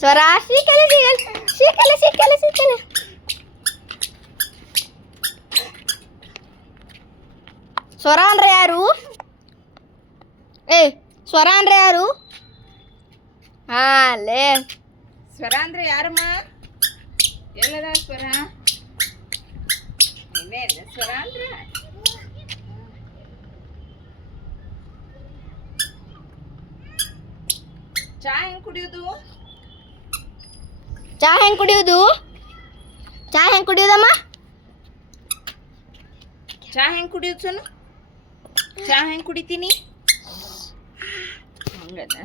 ಸ್ವರ ಸಿಕ್ಕಲೆ ಸಿಕ್ಕಲೆ ಸಿಕ್ಕಲೆ ಸಿಕ್ಕಲೆ ಸ್ವರ ಅಂದ್ರೆ ಯಾರು? ಸ್ವರ ಅಂದ್ರೆ ಯಾರು? ಹಾ ಅಲ್ಲೇ ಸ್ವರ ಅಂದ್ರೆ ಯಾರಮ್ಮ? ಎಲ್ಲದ ಸ್ವರ? ಇನ್ನೇನು ಸ್ವರ ಅಂದ್ರೆ ಚಾ ಹೆಂಗ್ ಕುಡಿಯೋದು? ಚಾ ಹೆಂಗ್ ಕುಡಿಯೋದು? ಚಾ ಹೆಂಗ್ ಕುಡಿಯೋದಮ್ಮ? ಚಾ ಹೆಂಗ್ ಕುಡಿಯೋದು ಸೋನು? ಚಾ ಹೆಂಗ್ ಕುಡಿತೀನಿ? ಹಂಗದ